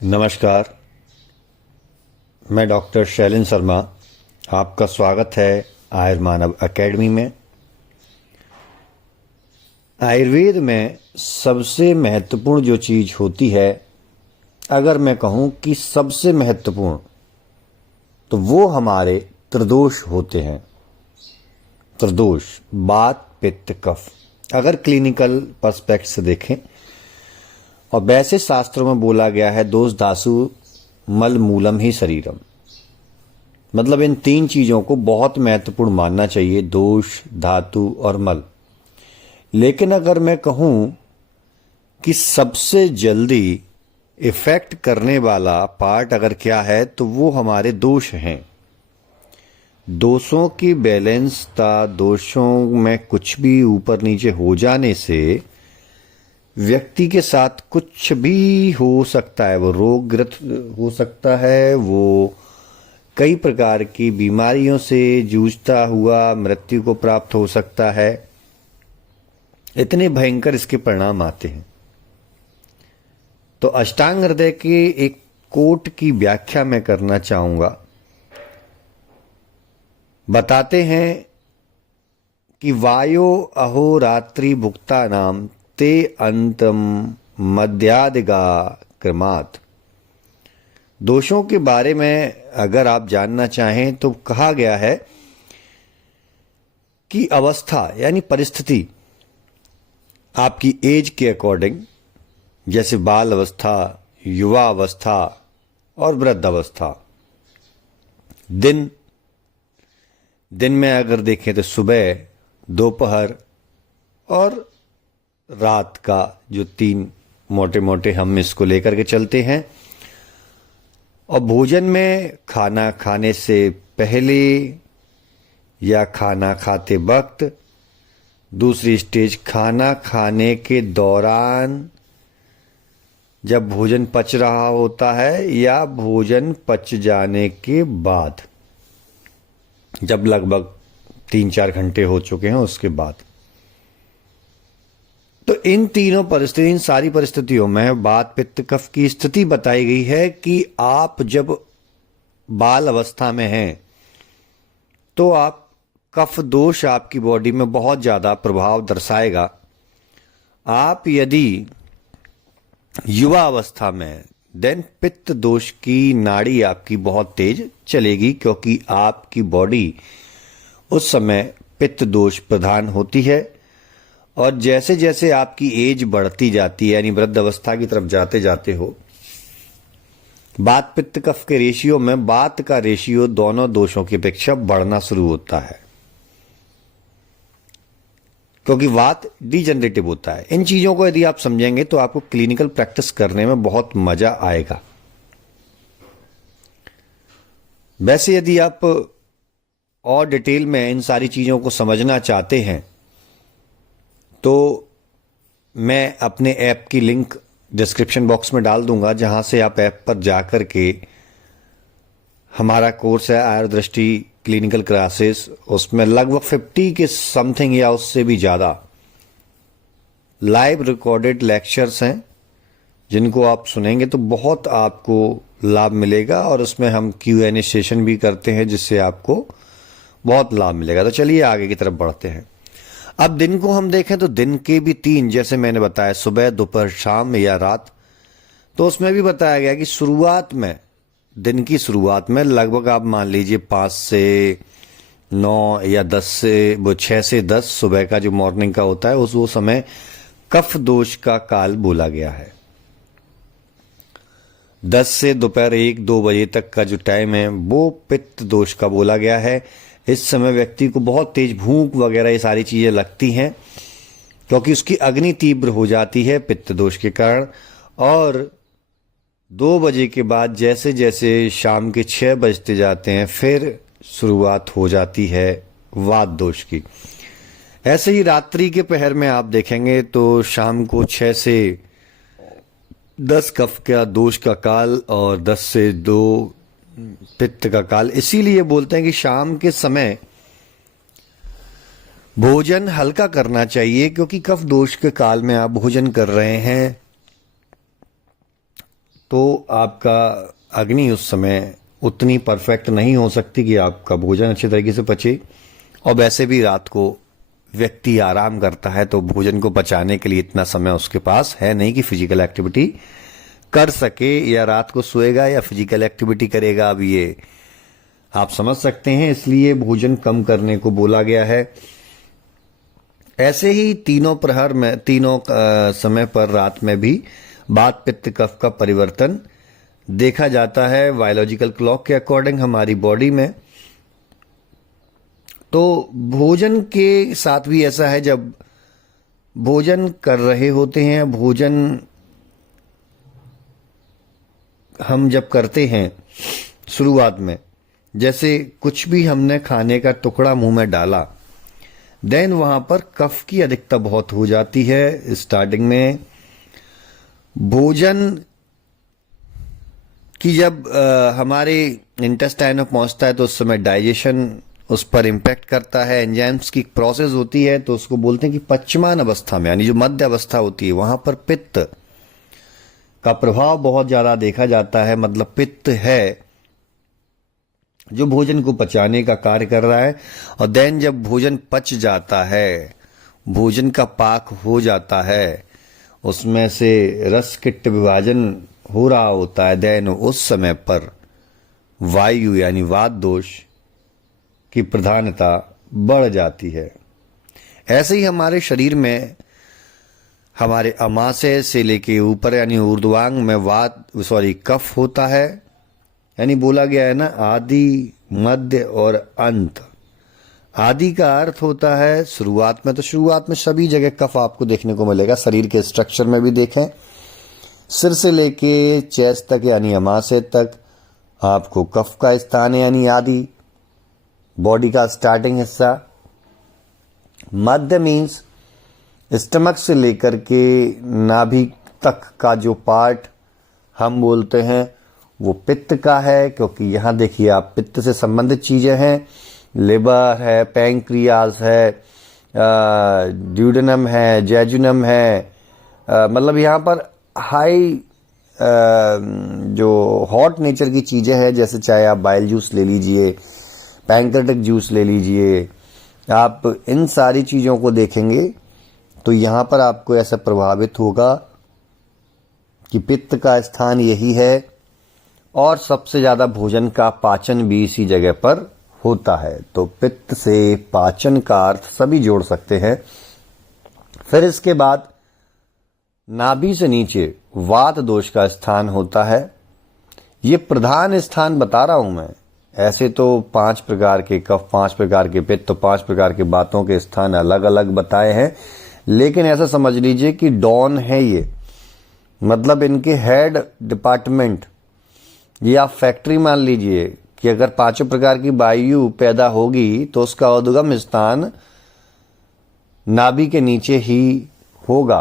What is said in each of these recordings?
नमस्कार। मैं डॉक्टर शैलेंद्र शर्मा, आपका स्वागत है आयुर्मानव एकेडमी में। आयुर्वेद में सबसे महत्वपूर्ण जो चीज़ होती है, अगर मैं कहूँ कि सबसे महत्वपूर्ण, तो वो हमारे त्रिदोष होते हैं। त्रिदोष वात पित्त कफ, अगर क्लिनिकल पर्सपेक्ट से देखें, और वैसे शास्त्रों में बोला गया है दोष धासु मल मूलम ही शरीरम, मतलब इन तीन चीजों को बहुत महत्वपूर्ण मानना चाहिए, दोष, धातु और मल। लेकिन अगर मैं कहूं कि सबसे जल्दी इफेक्ट करने वाला पार्ट अगर क्या है, तो वो हमारे दोष हैं। दोषों की बैलेंसता, दोषों में कुछ भी ऊपर नीचे हो जाने से व्यक्ति के साथ कुछ भी हो सकता है। वो रोगग्रस्त हो सकता है, वो कई प्रकार की बीमारियों से जूझता हुआ मृत्यु को प्राप्त हो सकता है। इतने भयंकर इसके परिणाम आते हैं। तो अष्टांग हृदय के एक कोट की व्याख्या मैं करना चाहूंगा। बताते हैं कि वायो अहोरात्रि भुक्ता नाम ते अंतम मध्यादिगा क्रमात्। दोषों के बारे में अगर आप जानना चाहें तो कहा गया है कि अवस्था यानी परिस्थिति आपकी एज के अकॉर्डिंग, जैसे बाल अवस्था, युवा अवस्था और वृद्ध अवस्था। दिन में अगर देखें तो सुबह, दोपहर और रात का, जो तीन मोटे मोटे हम इसको लेकर के चलते हैं। और भोजन में खाना खाने से पहले या खाना खाते वक्त, दूसरी स्टेज खाना खाने के दौरान, जब भोजन पच रहा होता है, या भोजन पच जाने के बाद, जब लगभग 3-4 घंटे हो चुके हैं उसके बाद। तो इन तीनों परिस्थिति, इन सारी परिस्थितियों में वात पित्त कफ की स्थिति बताई गई है कि आप जब बाल अवस्था में हैं तो आप कफ दोष आपकी बॉडी में बहुत ज्यादा प्रभाव दर्शाएगा। आप यदि युवा अवस्था में, देन पित्त दोष की नाड़ी आपकी बहुत तेज चलेगी, क्योंकि आपकी बॉडी उस समय पित्त दोष प्रधान होती है। और जैसे जैसे आपकी एज बढ़ती जाती है, यानी वृद्ध अवस्था की तरफ जाते जाते हो, वात पित्त कफ के रेशियो में वात का रेशियो दोनों दोषों की अपेक्षा बढ़ना शुरू होता है, क्योंकि वात डिजनरेटिव होता है। इन चीजों को यदि आप समझेंगे तो आपको क्लिनिकल प्रैक्टिस करने में बहुत मजा आएगा। वैसे यदि आप और डिटेल में इन सारी चीजों को समझना चाहते हैं तो मैं अपने ऐप की लिंक डिस्क्रिप्शन बॉक्स में डाल दूंगा, जहां से आप ऐप पर जाकर के, हमारा कोर्स है आयुर्दृष्टि क्लिनिकल क्लासेस, उसमें लगभग 50 के समथिंग या उससे भी ज़्यादा लाइव रिकॉर्डेड लेक्चर्स हैं, जिनको आप सुनेंगे तो बहुत आपको लाभ मिलेगा। और उसमें हम Q&A सेशन भी करते हैं, जिससे आपको बहुत लाभ मिलेगा। तो चलिए आगे की तरफ बढ़ते हैं। अब दिन को हम देखें तो दिन के भी 3, जैसे मैंने बताया, सुबह, दोपहर, शाम या रात। तो उसमें भी बताया गया कि शुरुआत में, दिन की शुरुआत में लगभग आप मान लीजिए 5 से 9 या 6 से 10 सुबह का जो मॉर्निंग का होता है, उस वो समय कफ दोष का काल बोला गया है। 10 से दोपहर 1-2 बजे तक का जो टाइम है वो पित्त दोष का बोला गया है। इस समय व्यक्ति को बहुत तेज भूख वगैरह ये सारी चीजें लगती हैं, क्योंकि उसकी अग्नि तीव्र हो जाती है पित्त दोष के कारण। और 2 बजे के बाद जैसे जैसे शाम के 6 बजते जाते हैं, फिर शुरुआत हो जाती है वात दोष की। ऐसे ही रात्रि के पहर में आप देखेंगे तो शाम को 6 से 10 कफ का दोष का काल और 10 से 2 पित्त का काल। इसीलिए बोलते हैं कि शाम के समय भोजन हल्का करना चाहिए, क्योंकि कफ दोष के काल में आप भोजन कर रहे हैं तो आपका अग्नि उस समय उतनी परफेक्ट नहीं हो सकती कि आपका भोजन अच्छे तरीके से पचे। और वैसे भी रात को व्यक्ति आराम करता है तो भोजन को पचाने के लिए इतना समय उसके पास है नहीं कि फिजिकल एक्टिविटी कर सके, या रात को सोएगा या फिजिकल एक्टिविटी करेगा, अब ये आप समझ सकते हैं। इसलिए भोजन कम करने को बोला गया है। ऐसे ही तीनों प्रहर में, तीनों समय पर रात में भी वात पित्त कफ का परिवर्तन देखा जाता है बायोलॉजिकल क्लॉक के अकॉर्डिंग हमारी बॉडी में। तो भोजन के साथ भी ऐसा है, जब भोजन कर रहे होते हैं, भोजन हम जब करते हैं शुरुआत में, जैसे कुछ भी हमने खाने का टुकड़ा मुंह में डाला, देन वहां पर कफ की अधिकता बहुत हो जाती है। स्टार्टिंग में भोजन की जब हमारे इंटेस्टाइन में पहुंचता है तो उस समय डाइजेशन उस पर इम्पैक्ट करता है, एंजाइम्स की प्रोसेस होती है, तो उसको बोलते हैं कि पश्चिमान अवस्था में, यानी जो मध्य अवस्था होती है, वहां पर पित्त का प्रभाव बहुत ज्यादा देखा जाता है। मतलब पित्त है जो भोजन को पचाने का कार्य कर रहा है। और देन जब भोजन पच जाता है, भोजन का पाक हो जाता है, उसमें से रस किट्ट विभाजन हो रहा होता है, देन उस समय पर वायु यानी वात दोष की प्रधानता बढ़ जाती है। ऐसे ही हमारे शरीर में हमारे अमाशय से लेके ऊपर यानी ऊर्ध्वांग में कफ होता है। यानी बोला गया है ना, आदि मध्य और अंत। आदि का अर्थ होता है शुरुआत में, तो शुरुआत में सभी जगह कफ आपको देखने को मिलेगा। शरीर के स्ट्रक्चर में भी देखें, सिर से लेके चेस्ट तक यानी अमाशय तक आपको कफ का स्थान है, यानी आदि बॉडी का स्टार्टिंग हिस्सा। मध्य मीन्स स्टमक से लेकर के नाभि तक का जो पार्ट हम बोलते हैं वो पित्त का है, क्योंकि यहां देखिए आप पित्त से संबंधित चीजें हैं। लिवर है, पैंक्रियाज है, ड्यूडेनम है, जेजुनम है, मतलब यहां पर हाई जो हॉट नेचर की चीजें हैं, जैसे चाहे आप बाइल जूस ले लीजिए, पैंक्रेटिक जूस ले लीजिए, आप इन सारी चीजों को देखेंगे तो यहां पर आपको ऐसा प्रभावित होगा कि पित्त का स्थान यही है। और सबसे ज्यादा भोजन का पाचन भी इसी जगह पर होता है। तो पित्त से पाचन का अर्थ सभी जोड़ सकते हैं। फिर इसके बाद नाभि से नीचे वात दोष का स्थान होता है। ये प्रधान स्थान बता रहा हूं मैं। ऐसे तो 5 प्रकार के कफ, 5 प्रकार के पित्त, तो 5 प्रकार के बातों के स्थान अलग अलग बताए हैं, लेकिन ऐसा समझ लीजिए कि डॉन है ये, मतलब इनके हेड डिपार्टमेंट, ये आप फैक्ट्री मान लीजिए कि अगर 5 प्रकार की वायु पैदा होगी तो उसका उद्गम स्थान नाभि के नीचे ही होगा।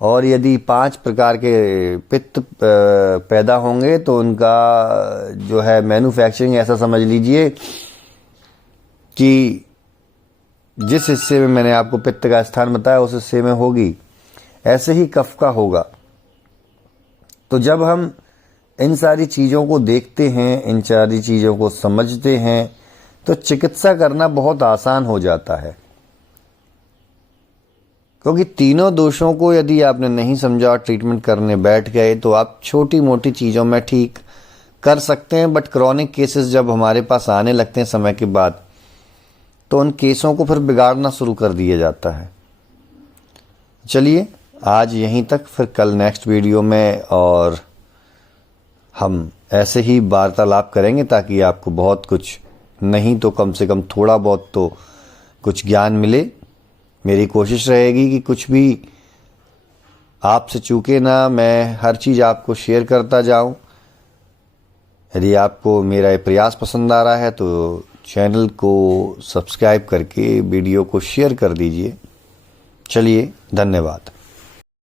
और यदि 5 प्रकार के पित्त पैदा होंगे तो उनका जो है मैन्युफैक्चरिंग ऐसा समझ लीजिए कि जिस हिस्से में मैंने आपको पित्त का स्थान बताया उस हिस्से में होगी। ऐसे ही कफ का होगा। तो जब हम इन सारी चीजों को देखते हैं, इन सारी चीजों को समझते हैं, तो चिकित्सा करना बहुत आसान हो जाता है। क्योंकि तीनों दोषों को यदि आपने नहीं समझा और ट्रीटमेंट करने बैठ गए तो आप छोटी मोटी चीजों में ठीक कर सकते हैं, बट क्रॉनिक केसेस जब हमारे पास आने लगते हैं समय के बाद, तो उन केसों को फिर बिगाड़ना शुरू कर दिया जाता है। चलिए आज यहीं तक, फिर कल नेक्स्ट वीडियो में और हम ऐसे ही वार्तालाप करेंगे ताकि आपको बहुत कुछ नहीं तो कम से कम थोड़ा बहुत तो कुछ ज्ञान मिले। मेरी कोशिश रहेगी कि कुछ भी आपसे चूके ना, मैं हर चीज़ आपको शेयर करता जाऊं। यदि आपको मेरा ये प्रयास पसंद आ रहा है तो चैनल को सब्सक्राइब करके वीडियो को शेयर कर दीजिए। चलिए, धन्यवाद।